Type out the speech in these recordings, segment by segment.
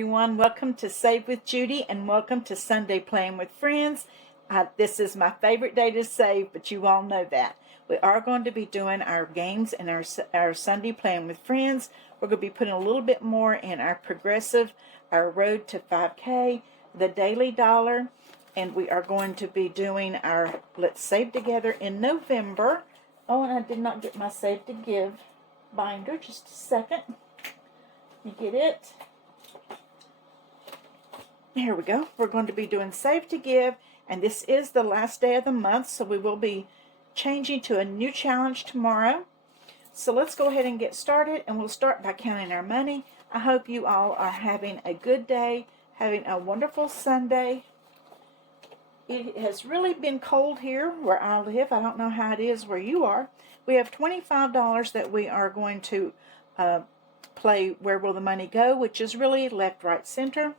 everyone. Welcome to Save with Judy and welcome to Sunday Playing with Friends. This is my favorite day to save, but you all know that. We are going to be doing our games and our Sunday Playing with Friends. We're going to be putting a little bit more in our progressive, our road to 5K, the daily dollar, and we are going to be doing our Let's Save Together in November. Oh, and I did not get my Save to Give binder. Just a second. You get it? Here we go. We're going to be doing Save to Give, and this is the last day of the month, so we will be changing to a new challenge tomorrow. So let's go ahead and get started, and we'll start by counting our money. I hope you all are having a good day, having a wonderful Sunday. It has really been cold here where I live. I don't know how it is where you are. We have $25 that we are going to play Where Will the Money Go, which is really left, right, center.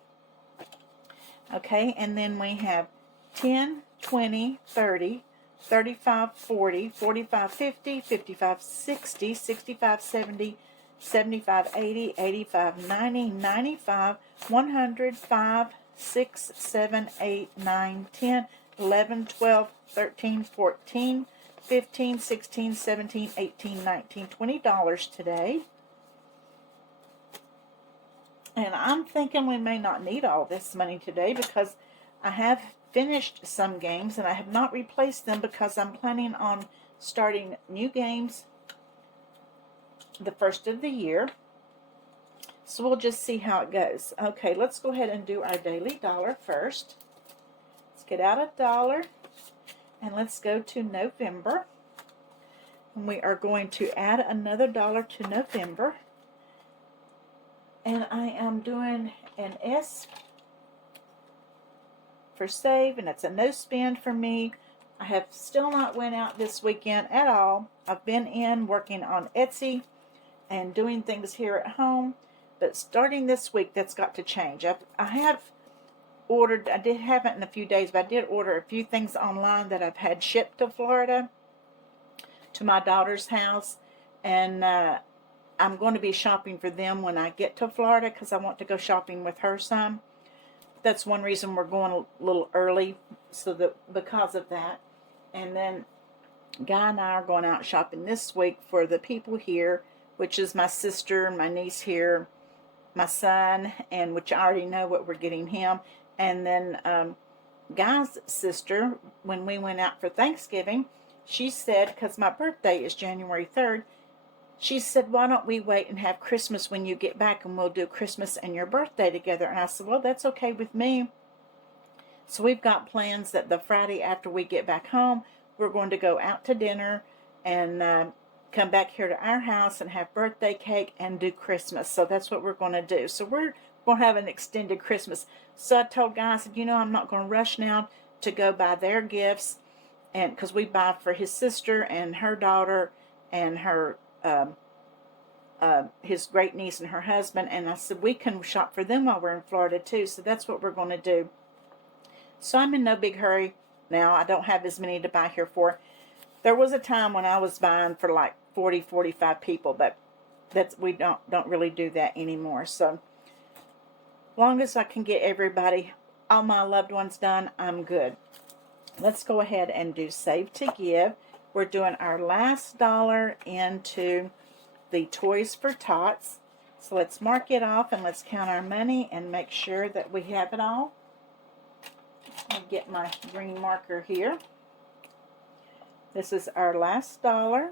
Okay, and then we have 10, 20, 30, 35, 40, 45, 50, 55, 60, 65, 70, 75, 80, 85, 90, 95, 100, 5, 6, 7, 8, 9, 10, 11, 12, 13, 14, 15, 16, 17, 18, 19, $20 today. And I'm thinking we may not need all this money today because I have finished some games and I have not replaced them because I'm planning on starting new games the first of the year. So we'll just see how it goes. Okay, let's go ahead and do our daily dollar first. Let's get out a dollar and let's go to November. And we are going to add another dollar to November. And I am doing an S for save, and it's a no spend for me. I have still not went out this weekend at all. I've been in working on Etsy and doing things here at home, but starting this week, that's got to change. I have ordered, I haven't in a few days, but I did order a few things online that I've had shipped to Florida, to my daughter's house, and I'm going to be shopping for them when I get to Florida because I want to go shopping with her some. That's one reason we're going a little early, so that because of that. And then Guy and I are going out shopping this week for the people here, which is my sister, my niece here, my son, and which I already know what we're getting him. And then Guy's sister, when we went out for Thanksgiving, she said, because my birthday is January 3rd, she said, why don't we wait and have Christmas when you get back and we'll do Christmas and your birthday together. And I said, well, that's okay with me. So we've got plans that the Friday after we get back home, we're going to go out to dinner and come back here to our house and have birthday cake and do Christmas. So that's what we're going to do. So we're going to have an extended Christmas. So I told Guy, I said, you know, I'm not going to rush now to go buy their gifts. And because we buy for his sister and her daughter and her his great niece and her husband, and I said we can shop for them while we're in Florida too, so that's what we're going to do. So I'm in no big hurry now. I don't have as many to buy here for. There was a time when I was buying for like 40, 45 people, but we don't really do that anymore. So long as I can get everybody, all my loved ones done, I'm good. Let's go ahead and do Save to Give. We're doing our last dollar into the Toys for Tots. So let's mark it off and let's count our money and make sure that we have it all. I'll get my green marker here. This is our last dollar.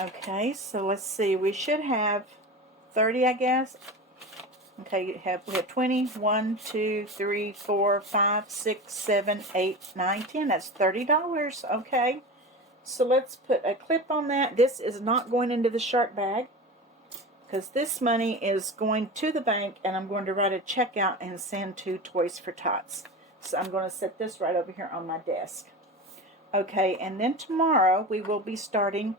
Okay, so let's see. We should have 30, I guess. Okay, we have 20, 1, 2, 3, 4, 5, 6, 7, 8, 9, 10. That's $30. Okay. So let's put a clip on that. This is not going into the shark bag because this money is going to the bank and I'm going to write a check out and send to Toys for Tots. So I'm going to set this right over here on my desk. Okay, and then tomorrow we will be starting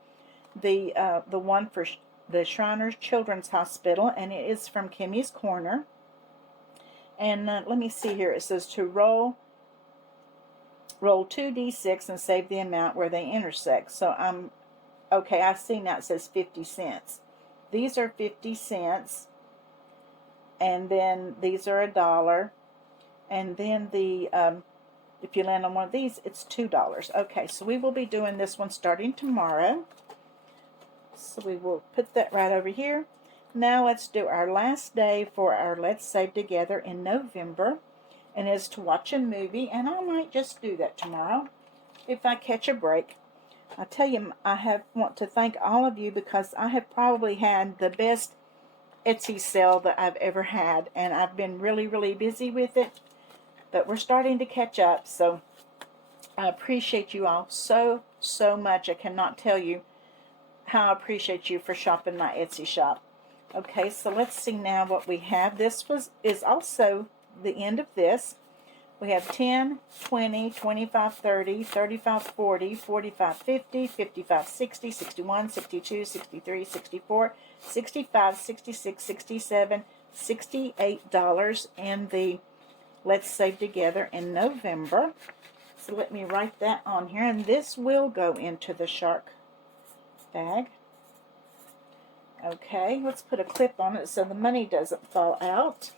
the one for the Shriners Children's Hospital, and it is from Kimmy's Corner. And let me see here. It says to roll 2d6 and save the amount where they intersect. So I'm okay. I see now it says 50 cents. These are 50 cents. And then these are $1. And then the if you land on one of these, it's $2. Okay, so we will be doing this one starting tomorrow. So we will put that right over here. Now let's do our last day for our Let's Save Together in November. And is to watch a movie. And I might just do that tomorrow if I catch a break. I tell you, want to thank all of you because I have probably had the best Etsy sale that I've ever had. And I've been really, really busy with it. But we're starting to catch up. So I appreciate you all so, so much. I cannot tell you how I appreciate you for shopping my Etsy shop. Okay, so let's see now what we have. This is also the end of this. We have 10, 20, 25, 30, 35, 40, 45, 50, 55, 60, 61, 62, 63, 64, 65, 66, 67, $68 in the Let's Save Together in November. So let me write that on here, and this will go into the shark bag. Okay, let's put a clip on it so the money doesn't fall out.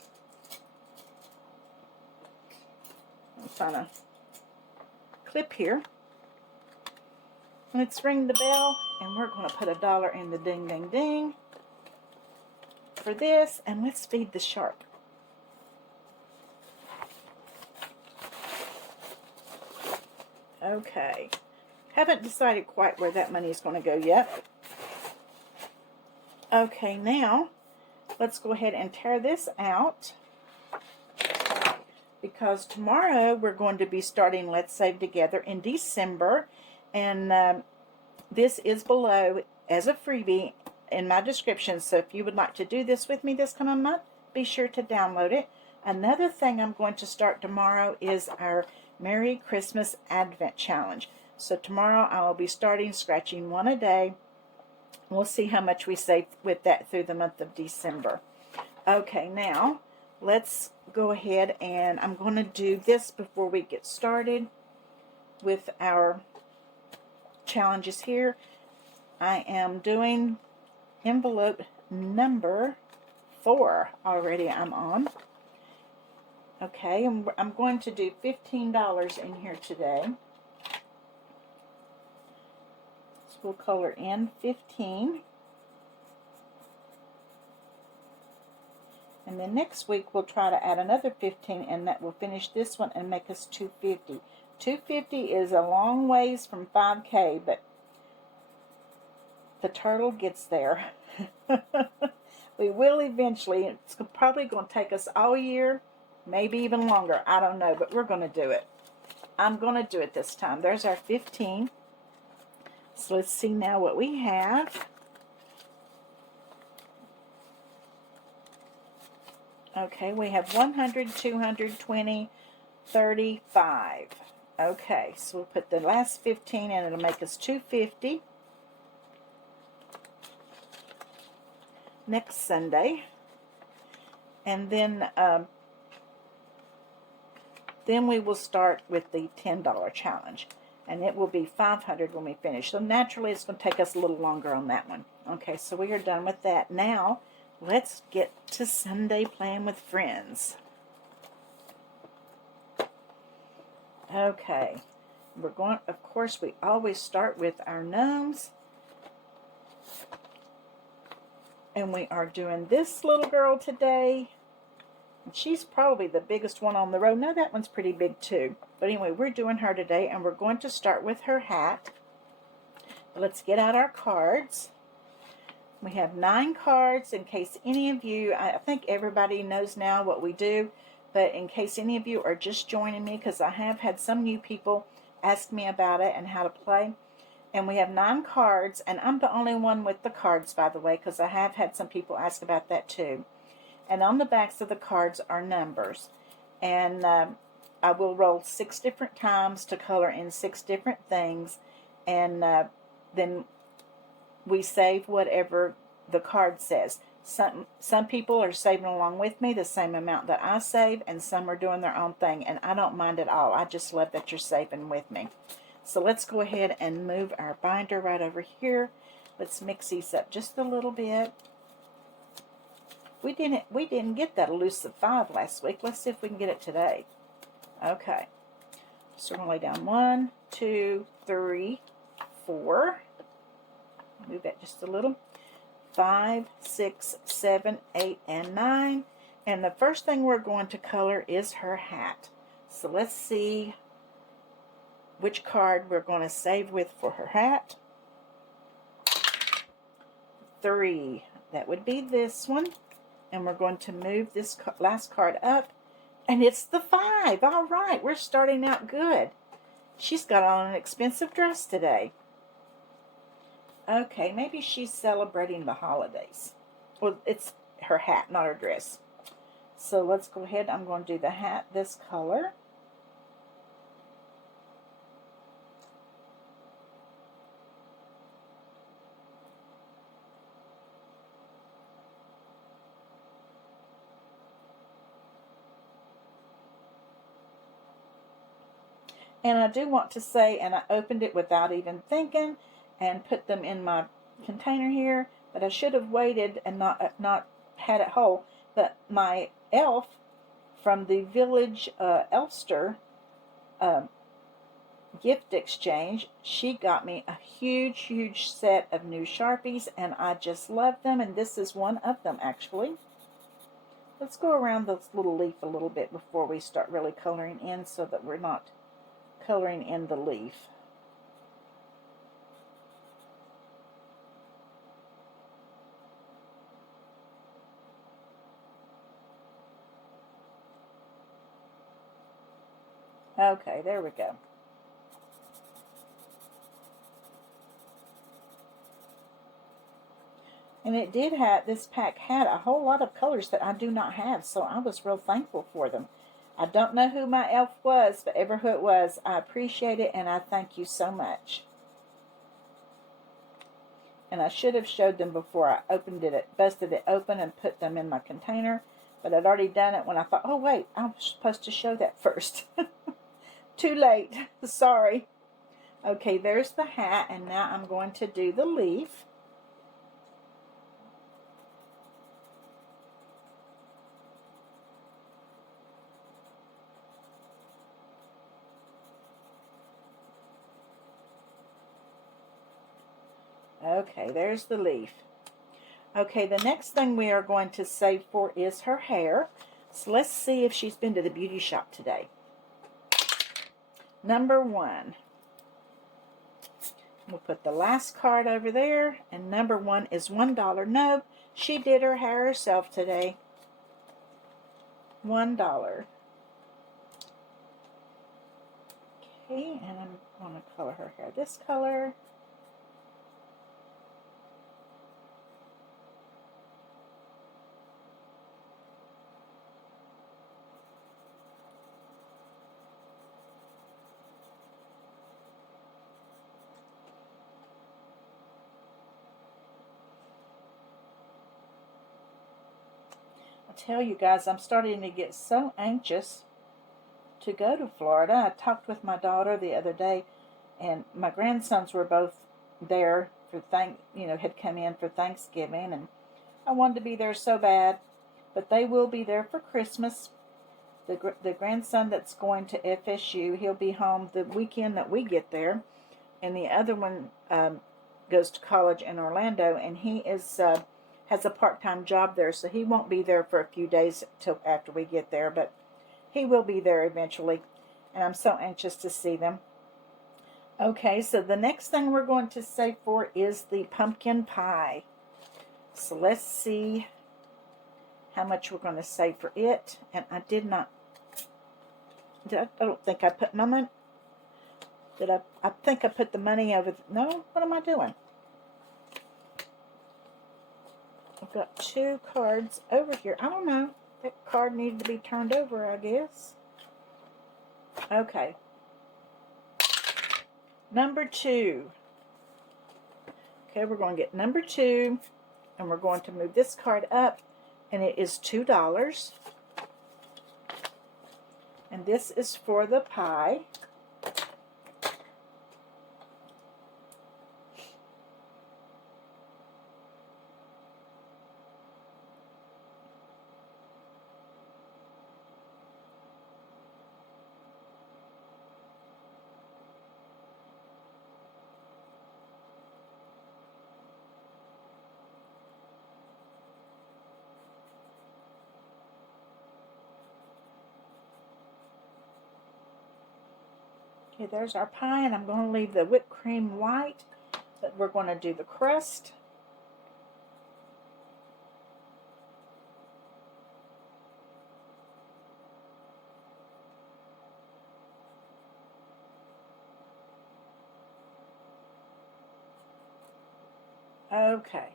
I'll find a clip here. Let's ring the bell, and we're going to put $1 in the ding, ding, ding for this, and let's feed the shark. Okay, haven't decided quite where that money is going to go yet. Okay, now let's go ahead and tear this out because tomorrow we're going to be starting Let's Save Together in December, and this is below as a freebie in my description. So if you would like to do this with me this coming month, be sure to download it. Another thing I'm going to start tomorrow is our Merry Christmas Advent Challenge. So tomorrow I will be starting scratching one a day. We'll see how much we save with that through the month of December. Okay, now let's go ahead, and I'm going to do this before we get started with our challenges here. I am doing envelope number 4 already. I'm on. Okay, and I'm going to do $15 in here today. So we'll color in 15. And then next week we'll try to add another 15, and that will finish this one and make us 250. 250 is a long ways from 5K, but the turtle gets there. We will eventually. It's probably going to take us all year, maybe even longer. I don't know, but we're going to do it. I'm going to do it this time. There's our 15. So let's see now what we have. Okay, we have 100, 220, 35. Okay, so we'll put the last 15 in. It'll make us 250. Next Sunday. And then we will start with the $10 challenge. And it will be 500 when we finish. So naturally it's going to take us a little longer on that one. Okay, so we are done with that. Now, let's get to Sunday playing with friends. Okay, we're going, of course, we always start with our gnomes. And we are doing this little girl today. And she's probably the biggest one on the row. No, that one's pretty big too. But anyway, we're doing her today, and we're going to start with her hat. Let's get out our cards. We have 9 cards in case any of you, I think everybody knows now what we do, but in case any of you are just joining me, because I have had some new people ask me about it and how to play. And we have 9 cards, and I'm the only one with the cards, by the way, because I have had some people ask about that too. And on the backs of the cards are numbers. And I will roll 6 different times to color in 6 different things. And then we save whatever the card says. Some people are saving along with me the same amount that I save, and some are doing their own thing. And I don't mind at all. I just love that you're saving with me. So let's go ahead and move our binder right over here. Let's mix these up just a little bit. We didn't get that elusive 5 last week. Let's see if we can get it today. Okay. So we're going to lay down 1, 2, 3, 4. Move that just a little. 5, 6, 7, 8, and 9. And the first thing we're going to color is her hat. So let's see which card we're going to save with for her hat. 3. That would be this one. And we're going to move this last card up. And it's the 5. All right, we're starting out good. She's got on an expensive dress today. Okay, maybe she's celebrating the holidays. Well, it's her hat, not her dress. So let's go ahead. I'm going to do the hat this color. And I do want to say, and I opened it without even thinking and put them in my container here, but I should have waited and not had it whole. But my elf from the Village Elfster gift exchange, she got me a huge set of new Sharpies, and I just love them, and this is one of them actually. Let's go around this little leaf a little bit before we start really coloring in so that we're not coloring in the leaf. Okay, there we go. And it did have, this pack had a whole lot of colors that I do not have, so I was real thankful for them. I don't know who my elf was, but ever who it was, I appreciate it, and I thank you so much. And I should have showed them before I opened it, busted it open and put them in my container, but I'd already done it when I thought, oh wait, I was supposed to show that first. Too late, sorry. Okay, there's the hat, and now I'm going to do the leaf. Okay, there's the leaf. Okay, the next thing we are going to save for is her hair. So let's see if she's been to the beauty shop today. Number 1. We'll put the last card over there, and number 1 is $1. No, she did her hair herself today. $1. Okay, and I'm going to color her hair this color. Tell you guys, I'm starting to get so anxious to go to Florida. I talked with my daughter the other day, and my grandsons were both there for had come in for Thanksgiving, and I wanted to be there so bad, but they will be there for Christmas. The grandson that's going to FSU, he'll be home the weekend that we get there, and the other one goes to college in Orlando, and he is has a part-time job there, so he won't be there for a few days till after we get there, but he will be there eventually, and I'm so anxious to see them. Okay, so the next thing we're going to save for is the pumpkin pie. So let's see how much we're going to save for it, and I don't think I put my money, I think I put the money over, no, what am I doing? I've got 2 cards over here. I don't know. That card needed to be turned over, I guess. Okay. Number 2. Okay, we're going to get number 2, and we're going to move this card up, and it is $2. And this is for the pie. Okay, there's our pie, and I'm going to leave the whipped cream white, but we're going to do the crust. Okay,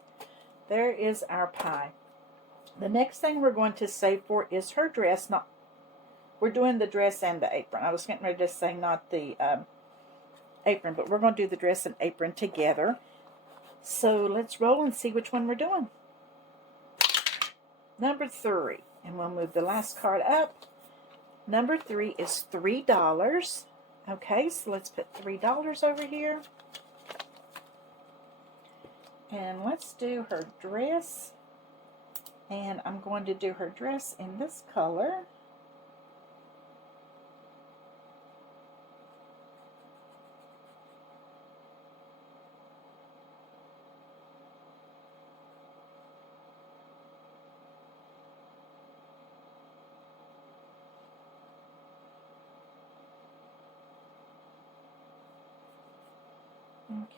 there is our pie. The next thing we're going to save for is her dress. We're doing the dress and the apron. I was getting ready to say not the apron, but we're going to do the dress and apron together. So let's roll and see which one we're doing. Number 3, and we'll move the last card up. Number 3 is $3. Okay, so let's put $3 over here. And let's do her dress. And I'm going to do her dress in this color.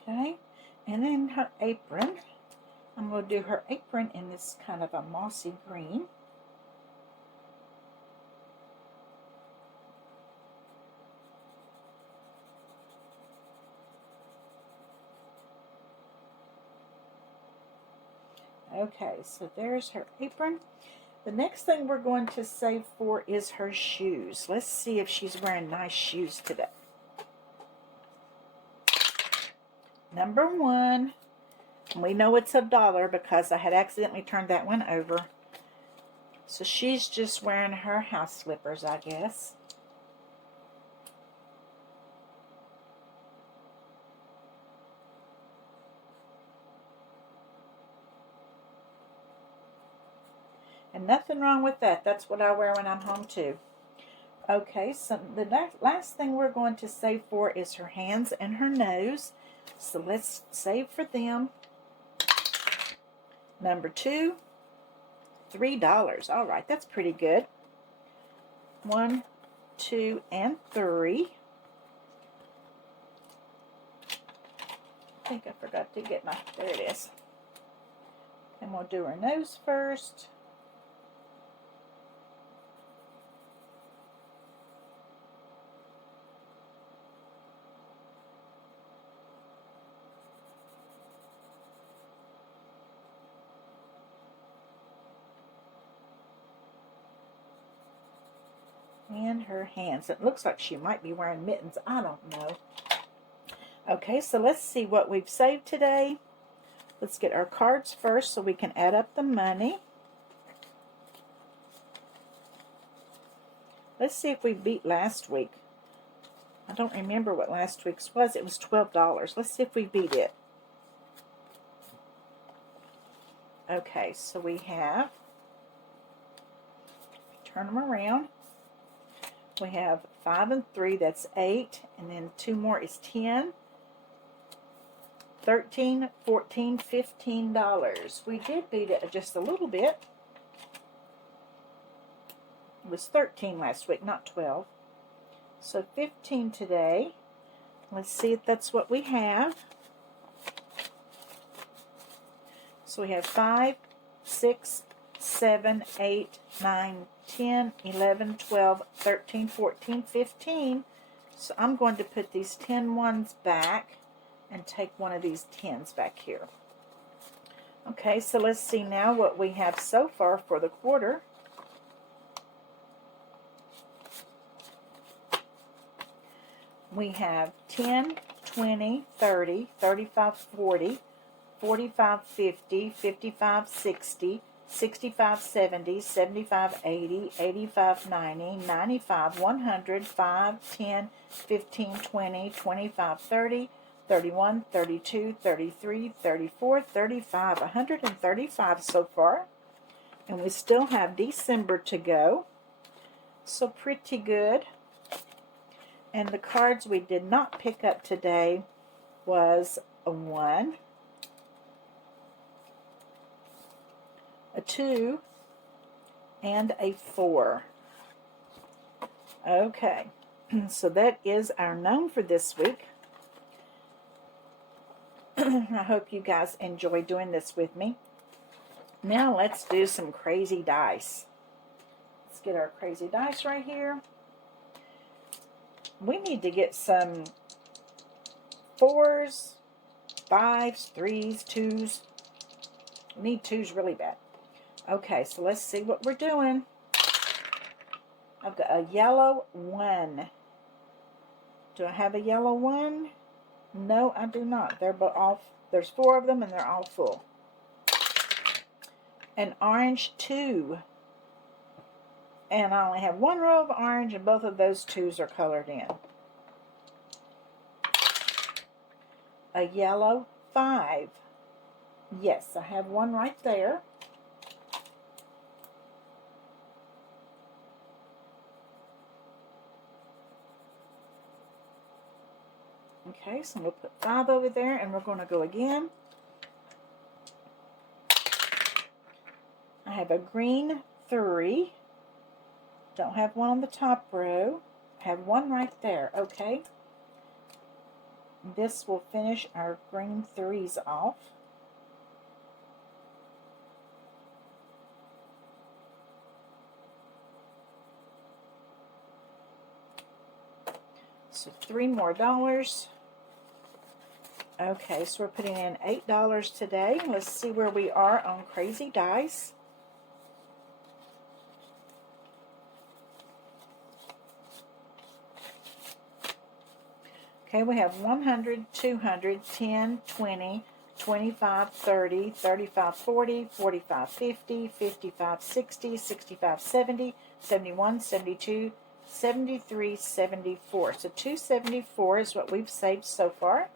Okay, and then her apron. I'm going to do her apron in this kind of a mossy green. Okay, so there's her apron. The next thing we're going to save for is her shoes. Let's see if she's wearing nice shoes today. Number 1. We know it's $1 because I had accidentally turned that one over. So she's just wearing her house slippers, I guess. And nothing wrong with that. That's what I wear when I'm home too. Okay, so the last thing we're going to save for is her hands and her nose. So let's save for them. Number 2, $3. All right, that's pretty good. 1, 2, and 3. I think I forgot to get my, there it is. And we'll do her nose first. And her hands. It looks like she might be wearing mittens. I don't know. Okay, so let's see what we've saved today. Let's get our cards first so we can add up the money. Let's see if we beat last week. I don't remember what last week's was. It was $12. Let's see if we beat it. Okay, so we have, turn them around. We have 5 and 3, that's 8, and then 2 more is 10, 13, 14, $15. We did beat it just a little bit. It was 13 last week, not 12. So 15 today. Let's see if that's what we have. So we have 5, 6, 7, 8, 9, 10, 11, 12, 13, 14, 15. So I'm going to put these 10 ones back and take one of these 10s back here. Okay, so let's see now what we have so far for the quarter. We have 10, 20, 30, 35, 40, 45, 50, 55, 60, 65, 70, 75, 80, 85, 90, 95, 100, 5, 10, 15, 20, 25, 30, 31, 32, 33, 34, 35, 135 so far. And we still have December to go. So pretty good. And the cards we did not pick up today was a 1, a 2, and a 4. Okay, So that is our gnome for this week. I hope you guys enjoy doing this with me. Now let's do some crazy dice. Let's get our crazy dice right here. We need to get some 4s, 5s, 3s, 2s. We need 2s really bad. Okay, so let's see what we're doing. I've got a yellow 1. Do I have a yellow 1? No, I do not. They're all, there's 4 of them and they're all full. An orange 2. And I only have 1 row of orange, and both of those 2s are colored in. A yellow 5. Yes, I have 1 right there. Okay, so we'll put 5 over there, and we're going to go again. I have a green 3. Don't have 1 on the top row. I have 1 right there. Okay. This will finish our green 3s off. So $3 more. Okay, so we're putting in $8 today. Let's see where we are on Crazy Dice. Okay, we have 100, 200, 10, 20, 25, 30, 35, 40, 45, 50, 55, 60, 65, 70, 71, 72, 73, 74. So 274 is what we've saved so far.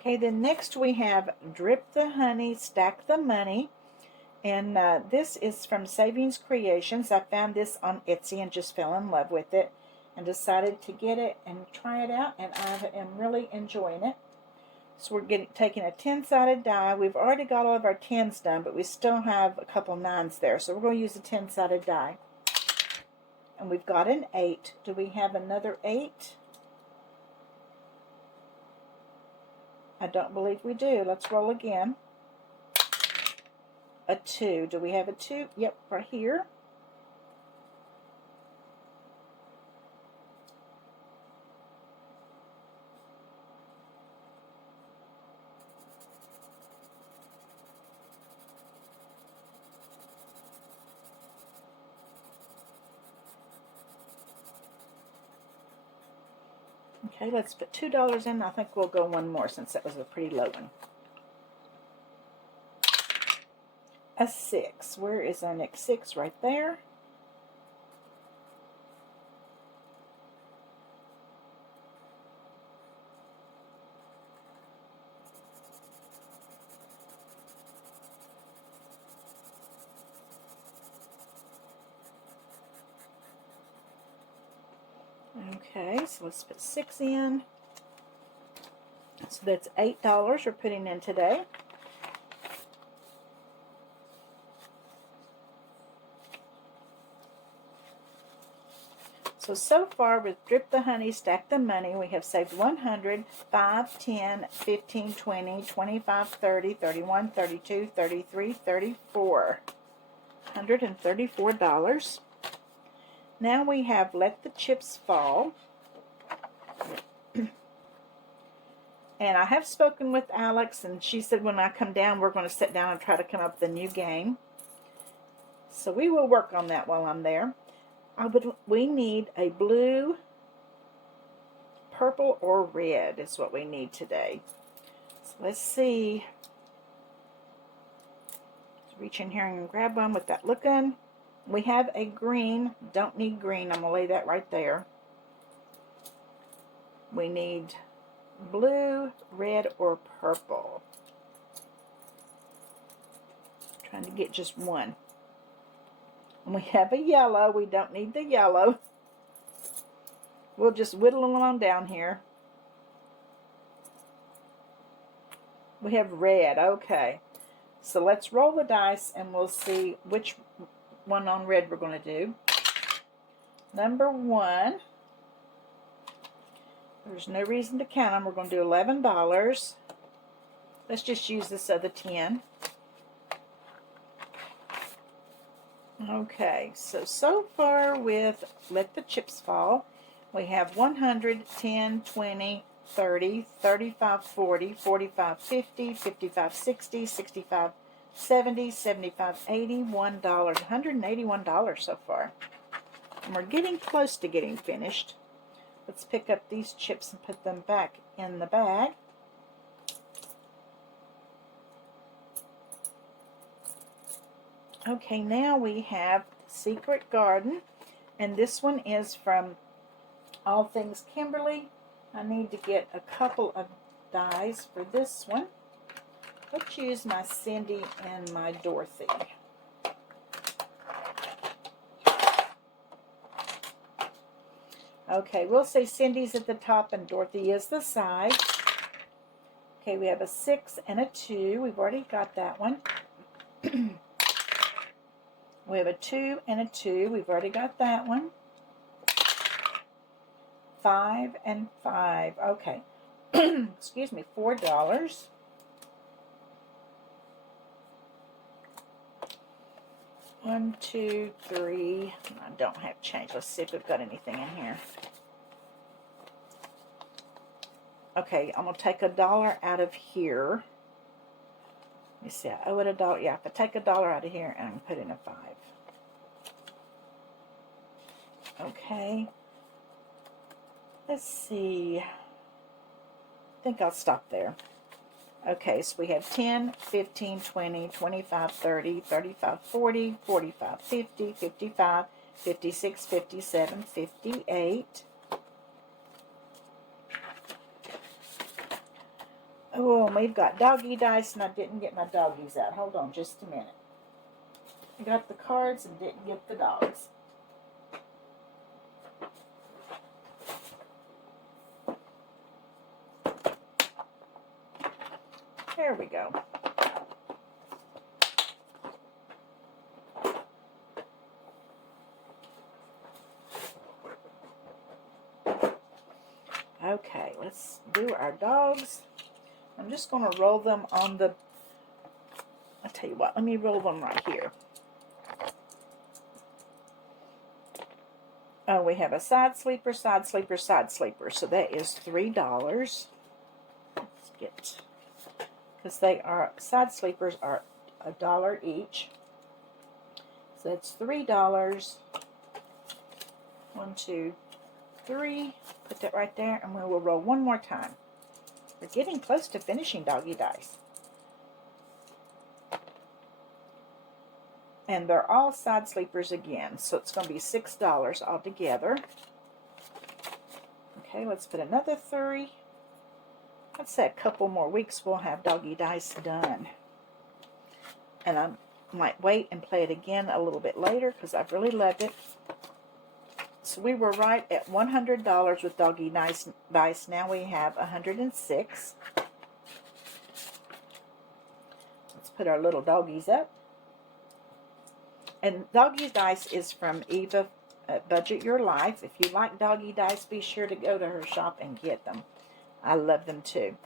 Okay, then next we have Drip the Honey, Stack the Money. And this is from Savings Creations. I found this on Etsy and just fell in love with it and decided to get it and try it out, and I am really enjoying it. So we're taking a 10-sided die. We've already got all of our 10s done, but we still have a couple 9s there. So we're going to use a 10-sided die. And we've got an 8. Do we have another 8? I don't believe we do. Let's roll again. A 2. Do we have a 2? Yep, right here. Okay, let's put $2 in. I think we'll go 1 more since that was a pretty low one. A 6. Where is our next 6? Right there. Okay, so let's put 6 in. So that's $8 we're putting in today. So far with Drip the Honey, Stack the Money, we have saved 100, 5, 10, 15, 20, 25, 30, 31, 32, 33, 34. $134. Now we have Let the Chips Fall. And I have spoken with Alex, and she said when I come down, we're going to sit down and try to come up with a new game. So we will work on that while I'm there. We need a blue, purple, or red is what we need today. So let's see. Let's reach in here and grab one with that looking. We have a green. Don't need green. I'm going to lay that right there. We need blue, red, or purple. Trying to get just one. And we have a yellow. We don't need the yellow. We'll just whittle along down here. We have red. Okay. So let's roll the dice and we'll see which one on red we're going to do. Number 1. There's no reason to count them. We're going to do $11. Let's just use this other 10. Okay, so far with Let the Chips Fall, we have 100, 10, 20, 30, 35, 40, 45, 50, 55, 60, 65, 70, 75, 80, $1, $181 so far. And we're getting close to getting finished. Let's pick up these chips and put them back in the bag. Okay, now we have Secret Garden, and this one is from All Things Kimberly. I need to get a couple of dies for this one. Let's use my Cindy and my Dorothy. Okay, we'll say Cindy's at the top and Dorothy is the side. Okay, we have a 6 and a 2. We've already got that one. We have a 2 and a 2. We've already got that one. 5 and 5. Okay. Excuse me, $4. One, two, three. I don't have change. Let's see if we've got anything in here. Okay, I'm going to take $1 out of here. Let me see, I owe it $1. Yeah, if I take $1 out of here and I'm put in a 5. Okay. Let's see. I think I'll stop there. Okay, so we have 10, 15, 20, 25, 30, 35, 40, 45, 50, 55, 56, 57, 58. Oh, and we've got doggy dice, and I didn't get my doggies out. Hold on just a minute. I got the cards and didn't get the dogs. There we go. Okay, let's do our dogs. I'm just going to roll them on the, I'll tell you what, let me roll them right here. Oh, we have a side sleeper, side sleeper, side sleeper. So that is $3. Let's get, because they are, side sleepers are $1 each. So that's $3. 1, 2, 3. Put that right there, and we will roll one more time. We're getting close to finishing doggy dice. And they're all side sleepers again, so it's going to be $6 altogether. Okay, let's put another 3. Let's say a couple more weeks we'll have doggy dice done. And I might wait and play it again a little bit later because I've really loved it. So we were right at $100 with doggy dice. Now we have 106. Let's put our little doggies up. And doggy dice is from Eva at Budget Your Life. If you like doggy dice, be sure to go to her shop and get them. I love them too.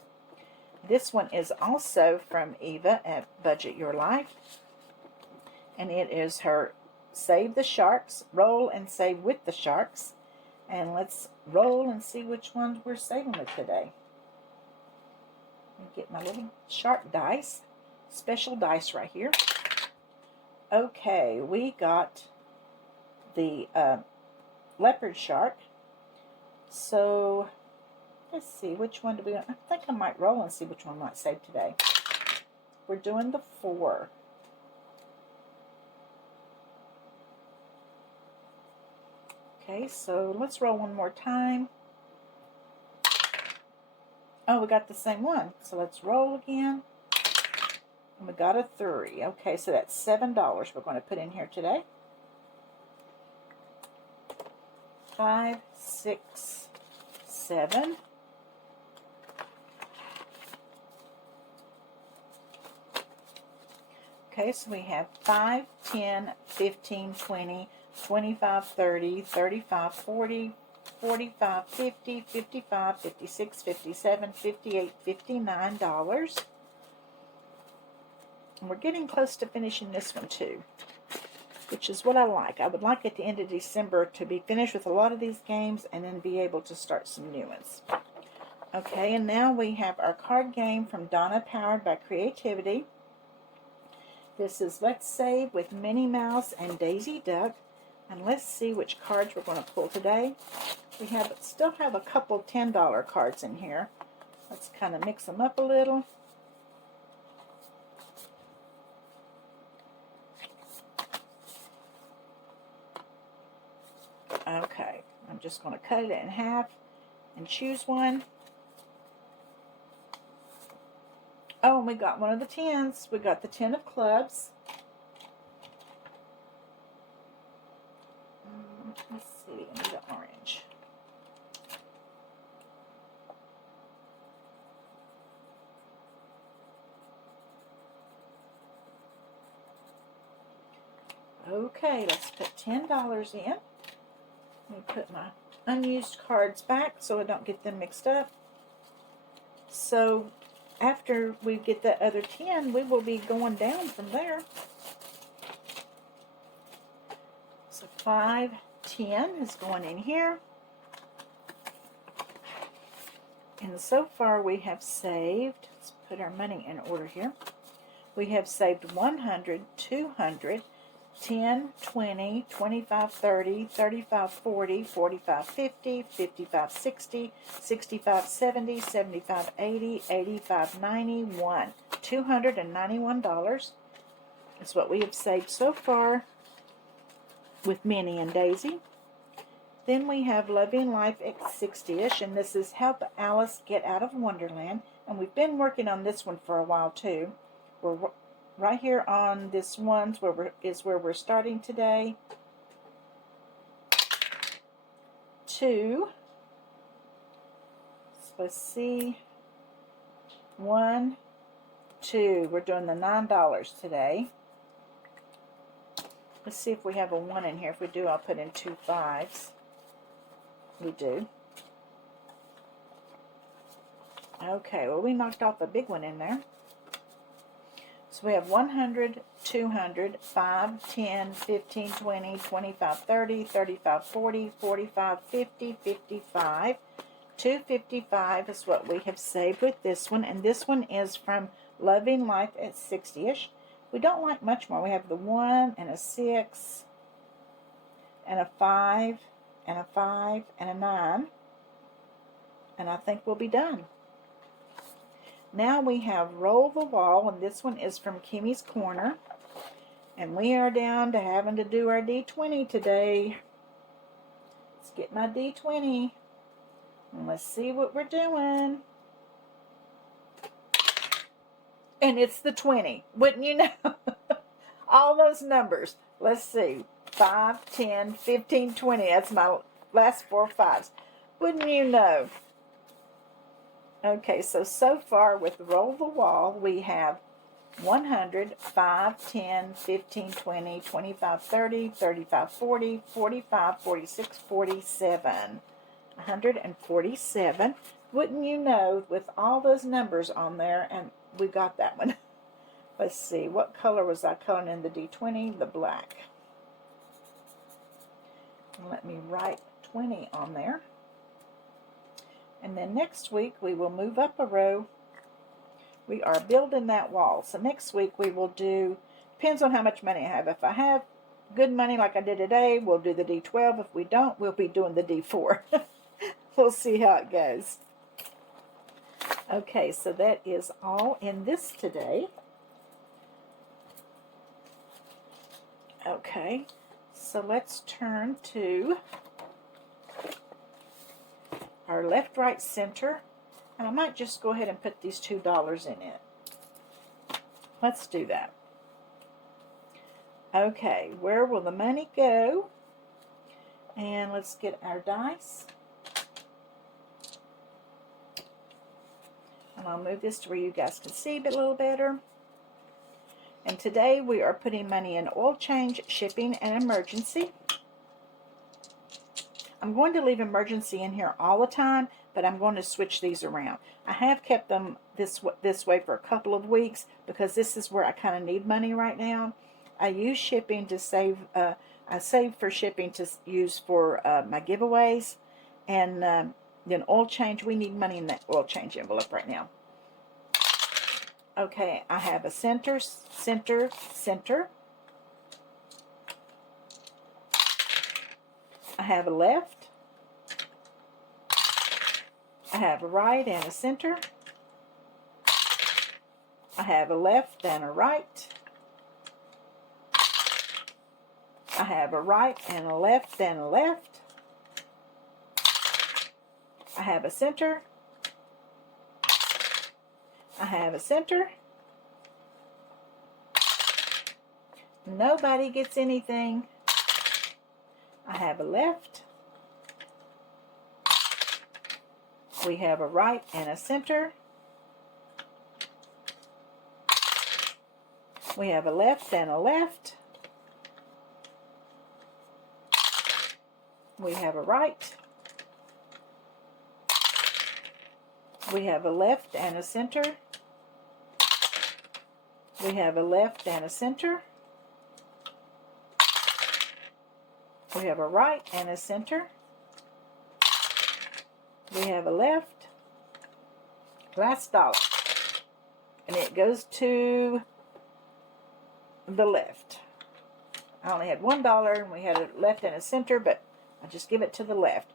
This one is also from Eva at Budget Your Life. And it is her Save the Sharks, Roll and Save with the Sharks. And let's roll and see which ones we're saving with today. Let me get my little shark dice. Special dice right here. Okay, we got the leopard shark. So, let's see, which one do we want? I think I might roll and see which one I might save today. We're doing the 4. Okay, so let's roll one more time. Oh, we got the same one. So let's roll again. And we got a 3. Okay, so that's $7 we're going to put in here today. 5, 6, 7. Okay, so we have 5, 10, 15, 20, 25, 30, 35, 40, 45, 50, 55, 56, 57, 58, $59. And we're getting close to finishing this one too, which is what I like. I would like at the end of December to be finished with a lot of these games and then be able to start some new ones. Okay, and now we have our card game from Donna, powered by Creativity. This is Let's Save with Minnie Mouse and Daisy Duck. And let's see which cards we're going to pull today. We still have a couple $10 cards in here. Let's kind of mix them up a little. Okay, I'm just going to cut it in half and choose one. Oh, and we got one of the 10s. We got the 10 of clubs. Let's see, I need an orange. Okay, let's put $10 in. Let me put my unused cards back so I don't get them mixed up. So after we get that other 10, we will be going down from there. So 5, 10 is going in here. And so far we have saved, let's put our money in order here. We have saved 100, 200, 10, 20, 25, 30, 35, 40, 45, 50, 55, 60, 65, 70, 75, 80, 85, 91. $291 is what we have saved so far with Minnie and Daisy. Then we have Loving Life at 60-ish, and this is Help Alice Get Out of Wonderland. And we've been working on this one for a while too. We're right here on this one is where we're starting today. 2. So let's see. 1, 2. We're doing the $9 today. Let's see if we have a 1 in here. If we do, I'll put in 2 5s. We do. Okay, well, we knocked off a big one in there. So we have 100, 200, 5, 10, 15, 20, 25, 30, 35, 40, 45, 50, 55. 255 is what we have saved with this one. And this one is from Loving Life at 60-ish. We don't like much more. We have the 1 and a 6 and a 5 and a 5 and a 9. And I think we'll be done. Now we have Roll the Wall, and this one is from Kimmy's Corner. And we are down to having to do our D20 today. Let's get my D20. And let's see what we're doing. And it's the 20. Wouldn't you know? All those numbers. Let's see. 5, 10, 15, 20. That's my last 4 5s. Wouldn't you know? Okay, so far with Roll the Wall, we have 100, 5, 10, 15, 20, 25, 30, 35, 40, 45, 46, 47. 147. Wouldn't you know, with all those numbers on there, and we got that one. Let's see, what color was I coloring in the D20? The black. And let me write 20 on there. And then next week we will move up a row. We are building that wall. So next week we will do, depends on how much money I have. If I have good money like I did today, we'll do the D12. If we don't, we'll be doing the D4. We'll see how it goes. Okay, so that is all in this today. Okay, so let's turn to our left, right, center. And I might just go ahead and put these $2 in it. Let's do that. Okay, where will the money go? And let's get our dice. And I'll move this to where you guys can see a little better. And today we are putting money in oil change, shipping, and emergency. I'm going to leave emergency in here all the time, but I'm going to switch these around. I have kept them this way for a couple of weeks because this is where I kind of need money right now. I use shipping to save, I save for shipping to use for my giveaways, and then oil change. We need money in that oil change envelope right now. Okay, I have a center, center, center. I have a left. I have a right and a center. I have a left and a right. I have a right and a left and a left. I have a center. I have a center. Nobody gets anything. I have a left. We have a right and a center. We have a left and a left. We have a right. We have a left and a center. We have a left and a center. We have a right and a center. We have a left. Last dollar. And it goes to the left. I only had $1 and we had a left and a center, but I just give it to the left.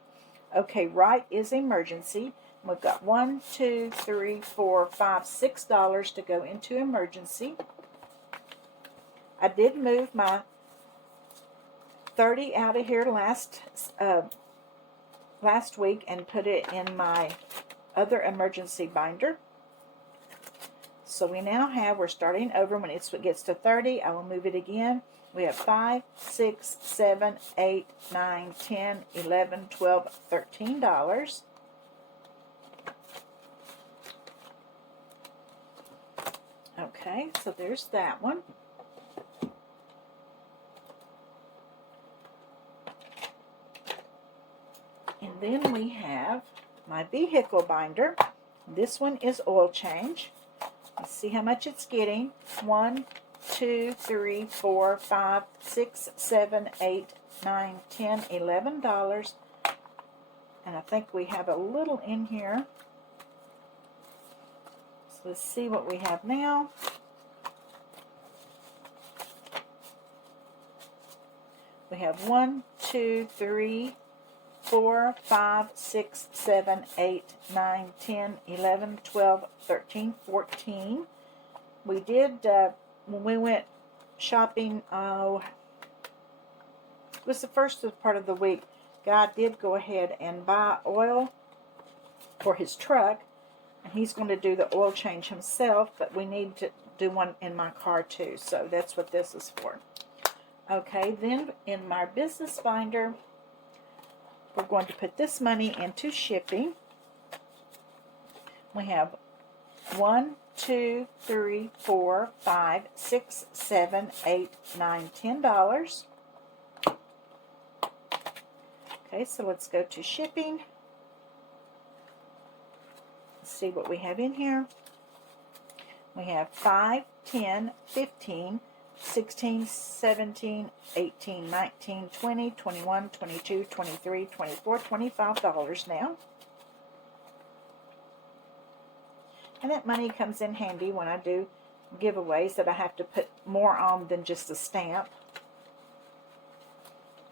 Okay, right is emergency. We've got $1, $2, $3, $4, $5, $6 to go into emergency. I did move my 30 out of here last week and put it in my other emergency binder. So we now have, we're starting over. When it gets to 30, I will move it again. We have 5, 6, 7, 8, 9, 10, 11, 12, $13. Okay, so there's that one. And then we have my vehicle binder. This one is oil change. Let's see how much it's getting. 1, 2, 3, 4, 5, 6, 7, 8, 9, 10, $11. And I think we have a little in here. So let's see what we have now. We have 1, 2, 3, 4, 5, 6, 7, 8, 9, 10, 11, 12, 13, 14. We did, when we went shopping, it was the first part of the week, God did go ahead and buy oil for his truck, and he's going to do the oil change himself, but we need to do one in my car too, so that's what this is for. Okay, then in my business binder, we're going to put this money into shipping. We have 1, 2, 3, 4, 5, 6, 7, 8, 9, $10. Okay, so let's go to shipping. Let's see what we have in here. We have 5, 10, 15, 16, 17, 18, 19, 20, 21, 22, 23, 24, $25 now. And that money comes in handy when I do giveaways that I have to put more on than just a stamp.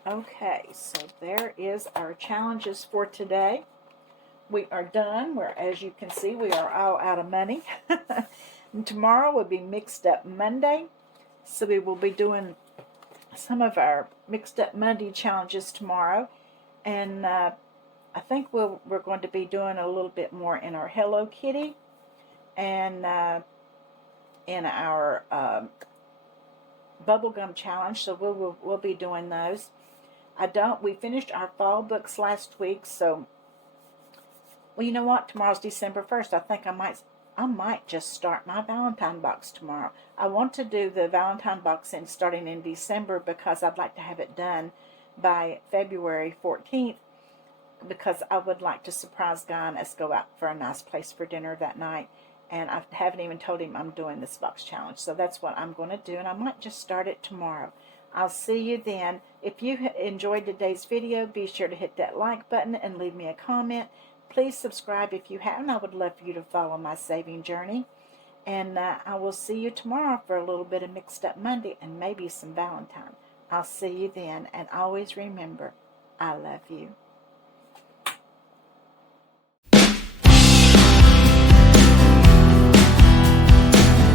Okay, so there is our challenges for today. We are done. As you can see, we are all out of money. And tomorrow will be Mixed Up Monday. So we will be doing some of our Mixed Up Monday challenges tomorrow. And I think we're going to be doing a little bit more in our Hello Kitty and in our bubblegum challenge. So we'll be doing those. We finished our fall books last week. So, well, you know what? Tomorrow's December 1st. I think I might just start my Valentine box tomorrow. I want to do the Valentine box starting in December because I'd like to have it done by February 14th. because I would like to surprise Guy and us go out for a nice place for dinner that night. And I haven't even told him I'm doing this box challenge. So that's what I'm going to do. And I might just start it tomorrow. I'll see you then. If you enjoyed today's video, be sure to hit that like button and leave me a comment. Please subscribe if you haven't. I would love for you to follow my saving journey. And I will see you tomorrow for a little bit of Mixed Up Monday and maybe some Valentine. I'll see you then. And always remember, I love you.